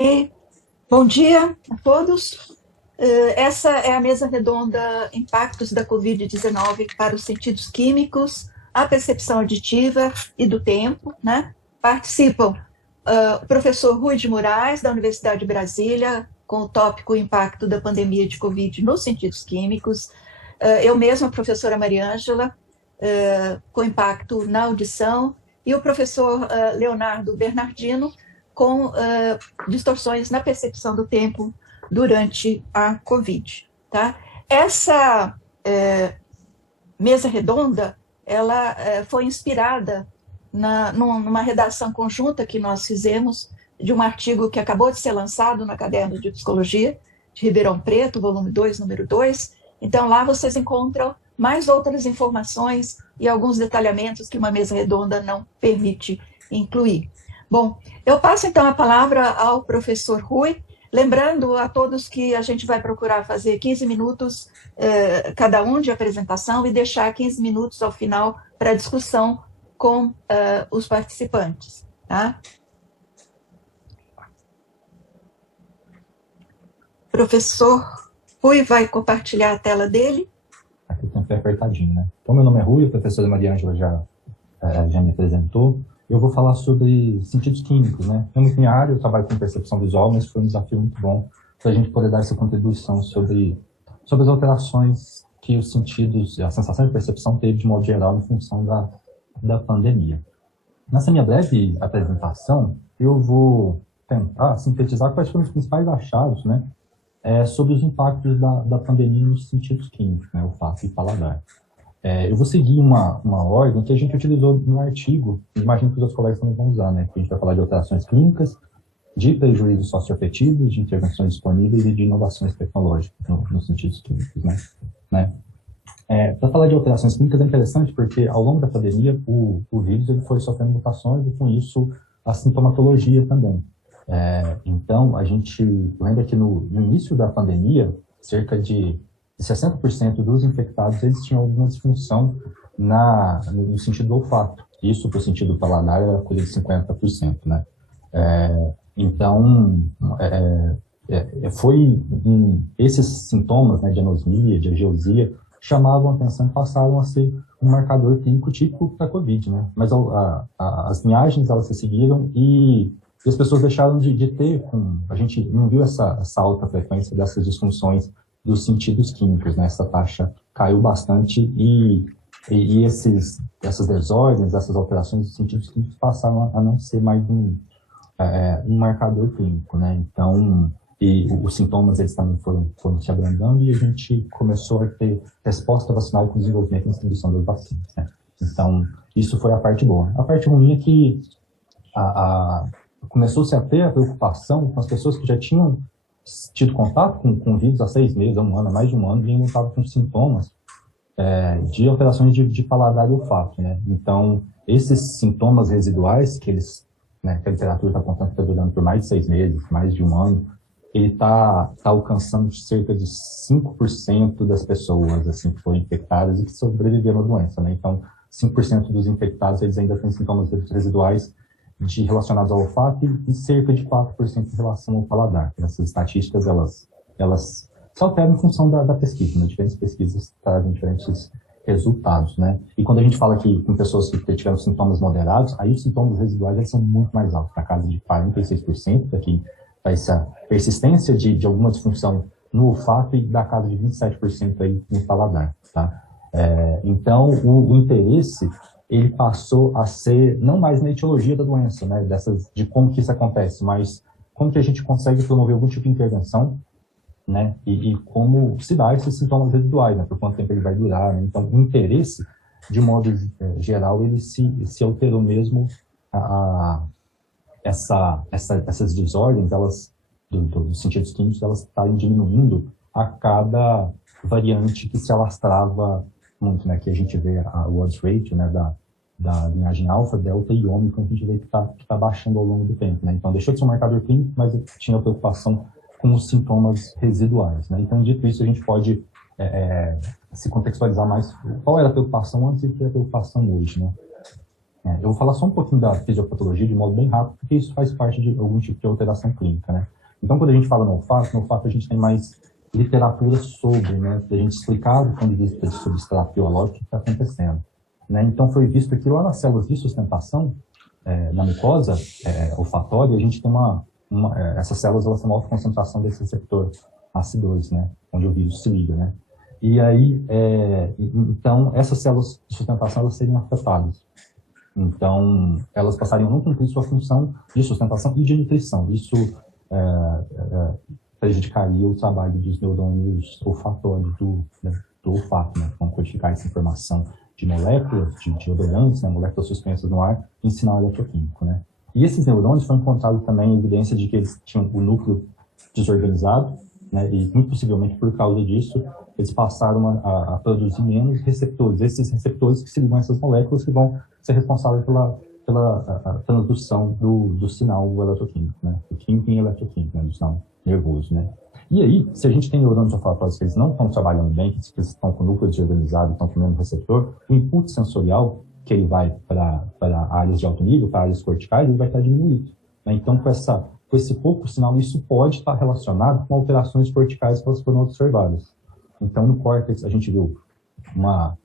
E, bom dia a todos. Essa é a mesa redonda Impactos da Covid-19 para os sentidos químicos, a percepção auditiva e do tempo, né? Participam o professor Rui de Moraes, da Universidade de Brasília, com o tópico Impacto da Pandemia de Covid nos sentidos químicos. Eu mesma, a professora Mariângela, com impacto na audição, e o professor Leonardo Bernardino, com distorções na percepção do tempo durante a Covid. Tá? Essa mesa redonda, ela foi inspirada numa redação conjunta que nós fizemos de um artigo que acabou de ser lançado na Caderno de Psicologia, de Ribeirão Preto, volume 2, número 2. Então, lá vocês encontram mais outras informações e alguns detalhamentos que uma mesa redonda não permite incluir. Bom, eu passo então a palavra ao professor Rui, lembrando a todos que a gente vai procurar fazer 15 minutos cada um de apresentação e deixar 15 minutos ao final para discussão com os participantes. Tá? Professor Rui vai compartilhar a tela dele. Aqui tem que apertadinho, né? Então, meu nome é Rui, a professora Mariângela já me apresentou. Eu vou falar sobre sentidos químicos, né? É muito minha área, eu trabalho com percepção visual, mas foi um desafio muito bom para a gente poder dar essa contribuição sobre as alterações que os sentidos, a sensação de percepção teve de modo geral em função da pandemia. Nessa minha breve apresentação, eu vou tentar sintetizar quais foram os principais achados, né? Sobre os impactos da pandemia nos sentidos químicos, né, olfato e paladar. Eu vou seguir uma ordem que a gente utilizou no artigo, imagino que os outros colegas também vão usar, né, que a gente vai falar de alterações clínicas, de prejuízos socioafetivos, de intervenções disponíveis e de inovações tecnológicas nos sentidos químicos, né. Para falar de alterações clínicas é interessante porque ao longo da pandemia o vírus ele foi sofrendo mutações e com isso a sintomatologia também. Então, a gente lembra que no início da pandemia, cerca de 60% dos infectados eles tinham alguma disfunção no sentido do olfato. Isso, para o sentido paladar, era coisa de 50%, né? Então, esses sintomas, né, de anosmia, de ageusia, chamavam a atenção e passaram a ser um marcador clínico típico da Covid, né? Mas as linhagens, elas se seguiram e as pessoas deixaram de ter, a gente não viu essa alta frequência dessas disfunções dos sentidos químicos, né? Essa taxa caiu bastante e essas desordens, essas alterações dos sentidos químicos passaram a não ser mais um marcador clínico, né? Então, e os sintomas eles também foram se abrandando e a gente começou a ter resposta vacinal com o desenvolvimento e distribuição das vacinas, né? Então, isso foi a parte boa. A parte ruim é que começou-se a ter a preocupação com as pessoas que já tinham tido contato com o vírus há 6 meses, há um ano, há mais de um ano, e ainda estavam com sintomas de alterações de paladar e olfato, né? Então, esses sintomas residuais que né, que a literatura está contando que está durando por mais de 6 meses, mais de um ano, ele está alcançando cerca de 5% das pessoas assim, que foram infectadas e que sobreviveram à doença, né? Então, 5% dos infectados eles ainda têm sintomas residuais relacionados ao olfato e cerca de 4% em relação ao paladar. Essas estatísticas, elas se alteram em função da pesquisa, né? Diferentes pesquisas trazem diferentes resultados, né? E quando a gente fala que com pessoas que tiveram sintomas moderados, aí os sintomas residuais eles são muito mais altos, na casa de 46%, daqui essa persistência de alguma disfunção no olfato e da casa de 27% aí no paladar, tá? Então, o interesse ele passou a ser não mais na etiologia da doença, né, de como que isso acontece, mas como que a gente consegue promover algum tipo de intervenção, né, e como se dá esses sintomas residuais, né, por quanto tempo ele vai durar, né? Então, o interesse, de modo geral, ele se alterou mesmo essas desordens, dos sentidos químicos, elas estarem diminuindo a cada variante que se alastrava muito, né, que a gente vê o odds ratio, né, da linhagem alfa, delta e ômega, a gente vê que tá baixando ao longo do tempo, né? Então, deixou de ser um marcador clínico, mas tinha preocupação com os sintomas residuais, né? Então, dito isso, a gente pode se contextualizar mais qual era a preocupação antes e qual é a preocupação hoje, né? Eu vou falar só um pouquinho da fisiopatologia de modo bem rápido, porque isso faz parte de algum tipo de alteração clínica, né? Então, quando a gente fala no olfato a gente tem mais literatura sobre, né? A gente explicar do ponto de vista de substrato biológico o que está acontecendo, né? Então, foi visto que lá nas células de sustentação, na mucosa olfatória, a gente tem essas células, elas têm uma alta concentração desse receptor acidose, né? Onde o vírus se liga, né? E aí, então, essas células de sustentação, elas seriam afetadas. Então, elas passariam a não cumprir sua função de sustentação e de nutrição. Isso prejudicaria o trabalho dos neurônios olfatórios do olfato, né? Vão codificar essa informação de moléculas, de odorantes, né? Moléculas suspensas no ar, em sinal eletroquímico, né? E esses neurônios foram encontrados também evidência de que eles tinham o núcleo desorganizado, né? E, muito possivelmente, por causa disso, eles passaram a produzir menos receptores. Esses receptores que se ligam a essas moléculas que vão ser responsáveis pela transdução do sinal eletroquímico, né? Do químico em eletroquímico, né? Do sinal nervoso, né? E aí, se a gente tem neurônios olfatórios que eles não estão trabalhando bem, que eles estão com o núcleo desorganizado, estão com menos receptor, o input sensorial, que ele vai para áreas de alto nível, para áreas corticais, ele vai estar diminuído, né? Então, com esse pouco sinal, isso pode estar relacionado com alterações corticais que elas foram observadas. Então, no córtex, a gente viu uma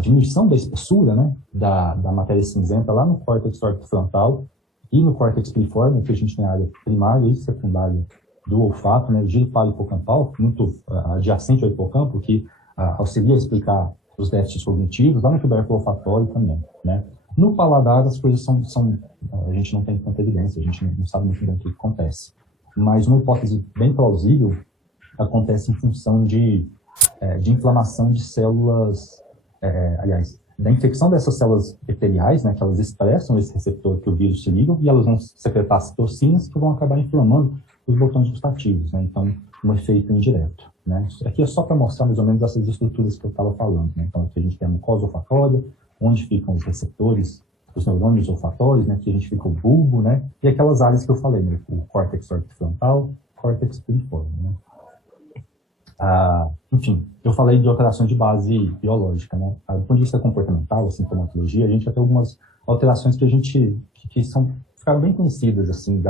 diminuição da espessura, né, da matéria cinzenta lá no córtex frontal e no córtex piriforme, que a gente tem a área primária e secundária do olfato, né, giro hipocampal, muito adjacente ao hipocampo, que auxilia a explicar os déficits cognitivos, lá no tubérculo olfatório também, né. No paladar, as coisas a gente não tem tanta evidência, a gente não sabe muito bem o que acontece. Mas uma hipótese bem plausível acontece em função de inflamação de células, aliás, da infecção dessas células epiteliais, né, que elas expressam esse receptor que o vírus se liga, e elas vão secretar citocinas que vão acabar inflamando os botões gustativos, né, então um efeito indireto, né. Isso aqui é só para mostrar mais ou menos essas estruturas que eu estava falando, né. Então aqui a gente tem a mucosa olfatória, onde ficam os receptores, os neurônios olfatórios, né, aqui a gente fica o bulbo, né, e aquelas áreas que eu falei, né, o córtex frontal, córtex piriforme, né. Enfim, eu falei de alterações de base biológica, né? Do ponto de vista comportamental, a sintomatologia, a gente já tem algumas alterações que ficaram bem conhecidas, assim,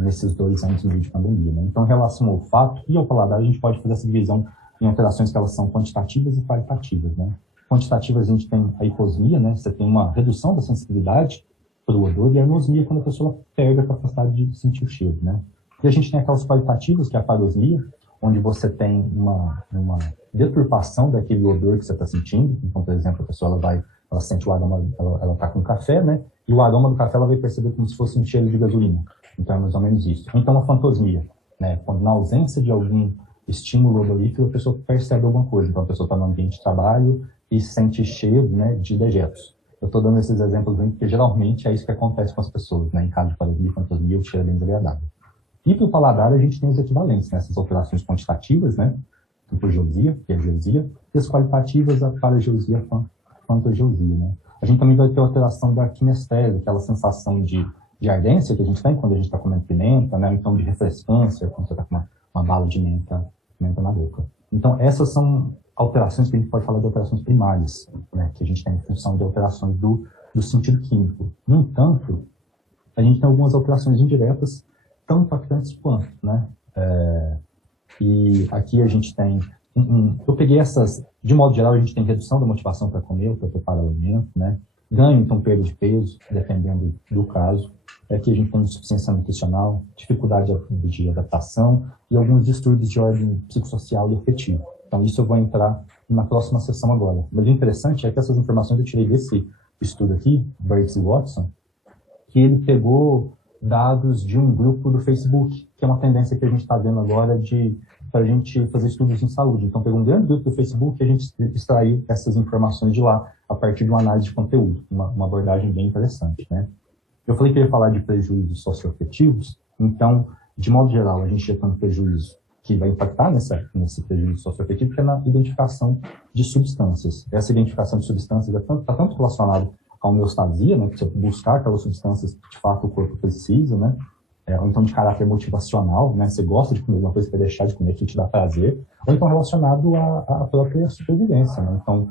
nesses 2 anos e meio de pandemia, né? Então, em relação ao olfato e ao paladar, a gente pode fazer essa divisão em alterações que elas são quantitativas e qualitativas, né? Quantitativas, a gente tem a hiposmia, né? Você tem uma redução da sensibilidade para o odor, e a anosmia, quando a pessoa perde a capacidade de sentir o cheiro, né? E a gente tem aquelas qualitativas, que é a parosmia, onde você tem uma deturpação daquele odor que você está sentindo. Então, por exemplo, a pessoa ela sente o aroma, ela está com café, né? E o aroma do café ela vai perceber como se fosse um cheiro de gasolina. Então, é mais ou menos isso. Então, a fantosmia, né? Quando na ausência de algum estímulo odorífero, a pessoa percebe alguma coisa. Então, a pessoa está no ambiente de trabalho e sente cheiro, né, de dejetos. Eu estou dando esses exemplos porque geralmente é isso que acontece com as pessoas, né? Em caso de parosmia e fantosmia, o cheiro é bem desagradável. E para o paladar, a gente tem os equivalentes, né? Essas alterações quantitativas, né? Hipogeusia, hipergeusia, e as qualitativas, a parageusia, fantageusia, né? A gente também vai ter a alteração da kinestese, aquela sensação de ardência que a gente tem quando a gente está comendo pimenta, né? Então, de refrescância, quando você está com uma bala de menta na boca. Então, essas são alterações que a gente pode falar de alterações primárias, né? Que a gente tem em função de alterações do sentido químico. No entanto, a gente tem algumas alterações indiretas tão impactantes quanto, né? E aqui a gente tem... eu peguei essas... De modo geral, a gente tem redução da motivação para comer, para preparar o alimento, né? Ganho, então, perda de peso, dependendo do caso. Aqui a gente tem insuficiência nutricional, dificuldade de adaptação e alguns distúrbios de ordem psicossocial e afetivo. Então, isso eu vou entrar na próxima sessão agora. Mas o interessante é que essas informações eu tirei desse estudo aqui, Birds e Watson, que ele pegou dados de um grupo do Facebook, que é uma tendência que a gente está vendo agora para a gente fazer estudos em saúde. Então, pegou um grande grupo do Facebook e a gente extraiu essas informações de lá, a partir de uma análise de conteúdo, uma abordagem bem interessante, né? Eu falei que eu ia falar de prejuízos socioafetivos, então, de modo geral, a gente já tem um prejuízo que vai impactar nesse prejuízo socioafetivo, que é na identificação de substâncias. Essa identificação de substâncias está tanto relacionada a homeostasia, né, que você buscar aquelas substâncias que de fato o corpo precisa, né, ou então de caráter motivacional, né, você gosta de comer alguma coisa para deixar de comer que te dá prazer, ou então relacionado à própria supervivência, né, então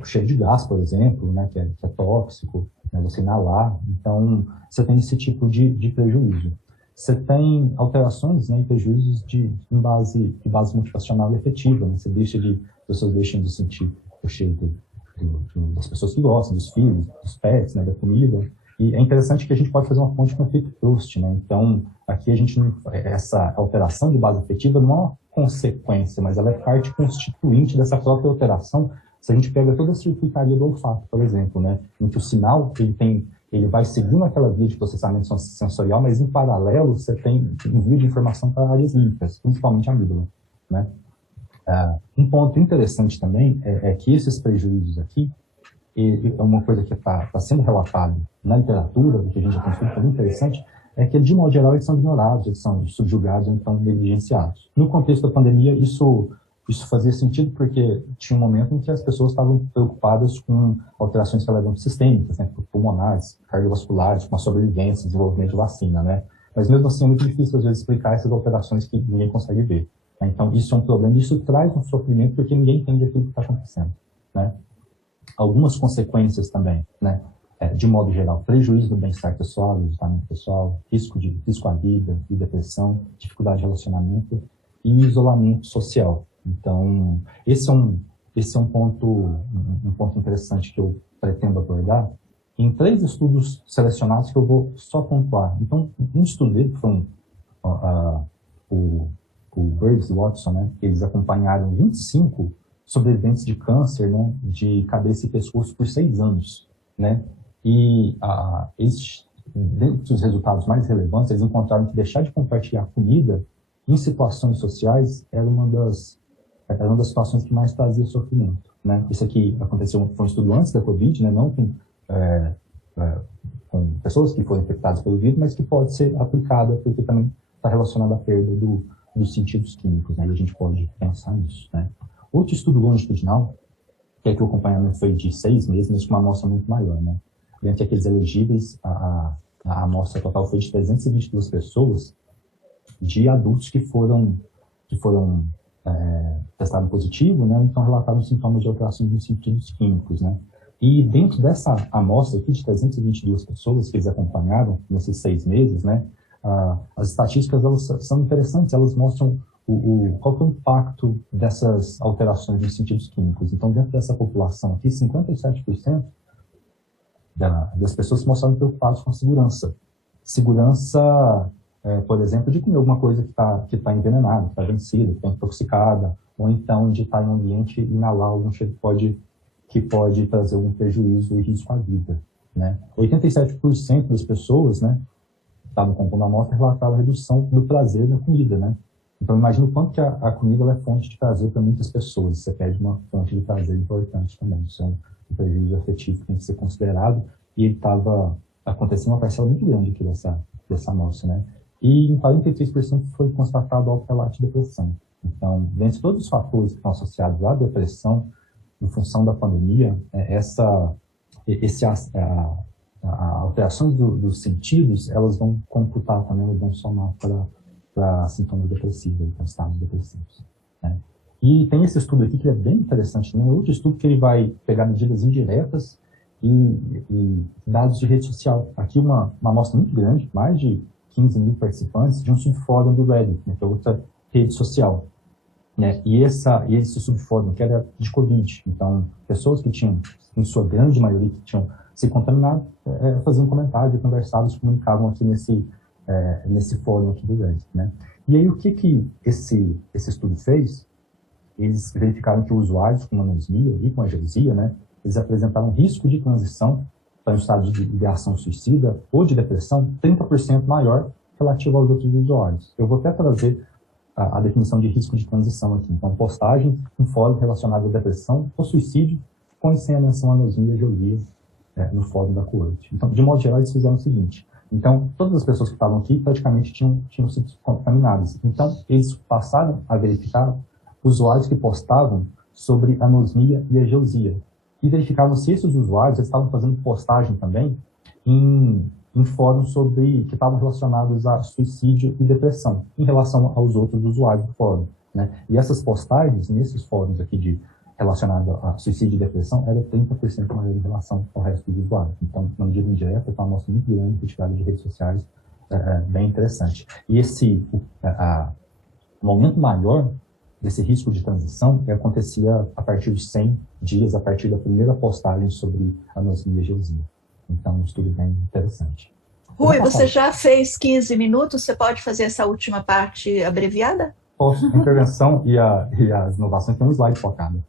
o cheiro de gás, por exemplo, né, que é tóxico, né, você inalar. Então, você tem esse tipo de prejuízo. Você tem alterações, né, e prejuízos de base motivacional e afetiva. Né? Pessoas deixam de sentir o cheiro das pessoas que gostam, dos filhos, dos pets, né, da comida. E é interessante que a gente pode fazer uma ponte com o efeito Proust, né? Então, aqui essa alteração de base afetiva não é uma consequência, mas ela é parte constituinte dessa própria alteração. Se a gente pega toda a circuitaria do olfato, por exemplo, né, em que o sinal ele vai seguindo aquela via de processamento sensorial, mas em paralelo você tem envio de informação para áreas límbicas, principalmente a amígdala, né? Um ponto interessante também é que esses prejuízos aqui, é uma coisa que está sendo relatado na literatura, que a gente já tem estudo muito interessante, é que, de modo geral, eles são ignorados, eles são subjugados ou então negligenciados. No contexto da pandemia, isso fazia sentido porque tinha um momento em que as pessoas estavam preocupadas com alterações que elas eram sistêmicas, né, pulmonares, cardiovasculares, com a sobrevivência, desenvolvimento de vacina, né? Mas mesmo assim é muito difícil, às vezes, explicar essas alterações que ninguém consegue ver. Né? Então, isso é um problema, isso traz um sofrimento porque ninguém entende aquilo que está acontecendo, né? Algumas consequências também, né? De modo geral, prejuízo do bem-estar pessoal, do isolamento pessoal, risco à vida, de depressão, dificuldade de relacionamento e isolamento social. Então, esse é um ponto interessante que eu pretendo abordar em 3 estudos selecionados que eu vou só pontuar. Então, um estudo dele que foi o Burgess e Watson, né? Eles acompanharam 25 sobreviventes de câncer, né, de cabeça e pescoço por 6 anos, né? E dentre os resultados mais relevantes, eles encontraram que deixar de compartilhar comida em situações sociais era uma das situações que mais trazia sofrimento, né? Isso aqui aconteceu, foi um estudo antes da Covid, né? Não com pessoas que foram infectadas pelo vírus, mas que pode ser aplicada porque também está relacionada à perda dos sentidos químicos, né? E a gente pode pensar nisso, né? Outro estudo longitudinal, que é que o acompanhamento foi de 6 meses, mas com uma amostra muito maior, né? Dentre aqueles elegíveis, a amostra total foi de 322 pessoas, de adultos que foram testados positivo, né? Então relataram sintomas de alterações nos sentidos químicos, né? E dentro dessa amostra aqui de 322 pessoas que eles acompanharam nesses 6 meses, né? As estatísticas elas são interessantes, elas mostram qual foi o impacto dessas alterações nos sentidos químicos. Então, dentro dessa população aqui, 57% das pessoas se mostraram preocupadas com a segurança. Segurança, por exemplo, de comer alguma coisa que tá envenenada, que está vencida, que está intoxicada, ou então de estar em um ambiente e inalar algum cheiro que pode trazer algum prejuízo e risco à vida, né? 87% das pessoas, né, que estavam compondo a amostra relataram a redução do prazer da comida, né? Então, imagina o quanto que a comida é fonte de prazer para muitas pessoas. Você perde uma fonte de prazer importante também. Isso é um prejuízo afetivo que tem que ser considerado. E ele estava acontecendo uma parcela muito grande aqui dessa amostra, né? E em 43% foi constatado auto-relato de depressão. Então, dentre todos os fatores que estão associados à depressão, em função da pandemia, a alteração dos sentidos, elas vão computar também, elas vão somar para sintomas depressivos, para estados depressivos, né? E tem esse estudo aqui que é bem interessante, né? Outro estudo que ele vai pegar medidas indiretas e dados de rede social. Aqui uma amostra muito grande, mais de 15 mil participantes de um subfórum do Reddit, né, que é outra rede social, né? E esse subfórum que era de Covid. Então, pessoas que tinham, em sua grande maioria, que tinham se contaminado, faziam comentários, conversavam, se comunicavam aqui nesse fórum aqui do Reddit, né? E aí, o que esse estudo fez? Eles verificaram que usuários com anosmia e com ageusia, né, eles apresentaram risco de transição para um estado de ideação suicida ou de depressão 30% maior relativo aos outros usuários. Eu vou até trazer a definição de risco de transição aqui. Então, postagem em fórum relacionado à depressão ou suicídio com e sem a menção à anosmia e ageusia no fórum da coorte. Então, de modo geral, eles fizeram o seguinte. Então, todas as pessoas que estavam aqui praticamente tinham sido contaminadas. Então, eles passaram a verificar usuários que postavam sobre anosmia e ageusia. E verificavam se esses usuários estavam fazendo postagem também em fóruns que estavam relacionados a suicídio e depressão, em relação aos outros usuários do fórum, né? E essas postagens, nesses fóruns aqui relacionado a suicídio e depressão era 30% maior em relação ao resto do usuário. Então, na medida indireta, foi uma amostra muito grande retirada de redes sociais, bem interessante. E o aumento maior desse risco de transição acontecia a partir de 100 dias, a partir da primeira postagem sobre a nosmia-geusia. Então, um estudo bem interessante. Rui, você já fez 15 minutos, você pode fazer essa última parte abreviada? Posso. A intervenção e as inovações tem um slide focado.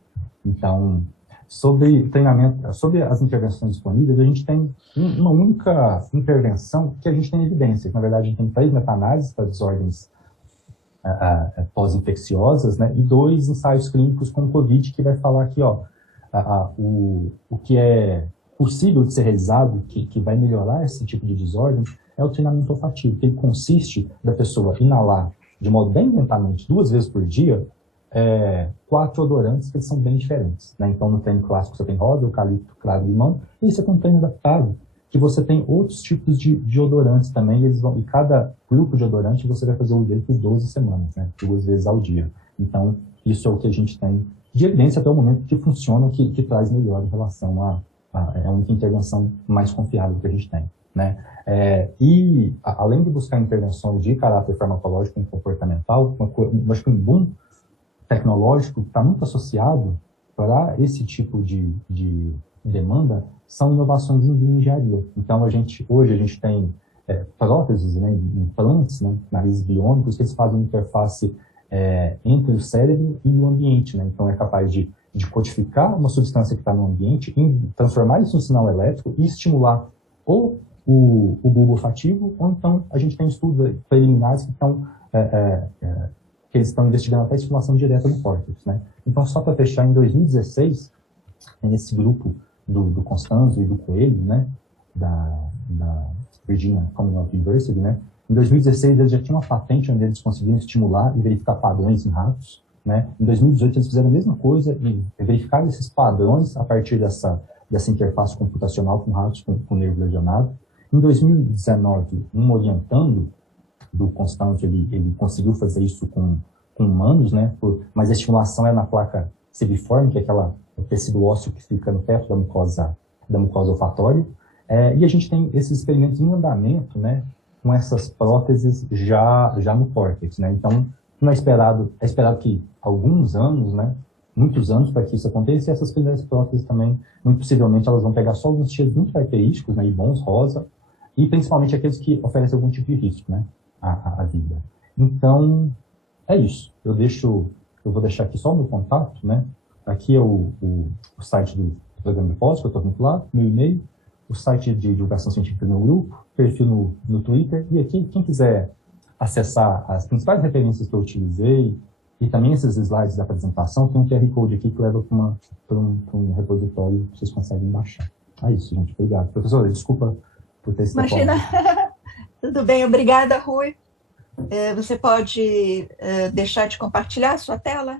Então, sobre treinamento, sobre as intervenções disponíveis, a gente tem uma única intervenção que a gente tem evidência. Na verdade, a gente tem 3 meta-análises para desordens pós-infecciosas, né, e 2 ensaios clínicos com COVID, que vai falar aqui, o que é possível de ser realizado, que vai melhorar esse tipo de desordem, é o treinamento olfativo, que ele consiste da pessoa inalar de modo bem lentamente, 2 vezes por dia, 4 odorantes que são bem diferentes, né? Então, no treino clássico você tem rosa, eucalipto, cravo e limão, e você tem um treino adaptado, que você tem outros tipos de odorantes também, e cada grupo de odorante você vai fazer o dele por 12 semanas, né? 2 vezes ao dia. Então, isso é o que a gente tem de evidência até o momento que funciona, que traz melhor em relação é a única intervenção mais confiável que a gente tem, né? Além de buscar intervenções de caráter farmacológico e comportamental, acho que um boom tecnológico está muito associado para esse tipo de demanda, são inovações em bioengenharia. Então, hoje a gente tem próteses, né, implantes, né, narizes biônicos, que eles fazem interface entre o cérebro e o ambiente, né? Então, é capaz de codificar uma substância que está no ambiente, transformar isso em um sinal elétrico e estimular ou o bulbo olfativo, ou então a gente tem estudos preliminares que eles estão investigando até a estimulação direta do córtex, né? Então, só para fechar, em 2016, nesse grupo do Constanzo e do Coelho, né, da Virginia Commonwealth University, né, em 2016 eles já tinham uma patente onde eles conseguiram estimular e verificar padrões em ratos, né? Em 2018 eles fizeram a mesma coisa e verificaram esses padrões a partir dessa interface computacional com ratos com nervo lesionado. Em 2019, um orientando do Constante, ele conseguiu fazer isso com humanos, né? Mas a estimulação é na placa civiforme, que é o tecido ósseo que fica no teto da mucosa olfatória. E a gente tem esses experimentos em andamento, né? Com essas próteses já no córtex, né? Então, não é esperado que alguns anos, né? Muitos anos para que isso aconteça, e essas primeiras próteses também, muito possivelmente, elas vão pegar só alguns cheiros muito característicos, né? E bons, rosa, e principalmente aqueles que oferecem algum tipo de risco, né? A vida. Então, é isso. Eu vou deixar aqui só o meu contato, né? Aqui é o site do programa de pós, que eu estou vinculado, meu e-mail, o site de divulgação científica do meu grupo, perfil no Twitter, e aqui, quem quiser acessar as principais referências que eu utilizei, e também esses slides da apresentação, tem um QR Code aqui que leva para um repositório que vocês conseguem baixar. É isso, gente. Obrigado. Professora, desculpa por ter sido. Imagina. Tudo bem, obrigada, Rui. Você pode deixar de compartilhar a sua tela?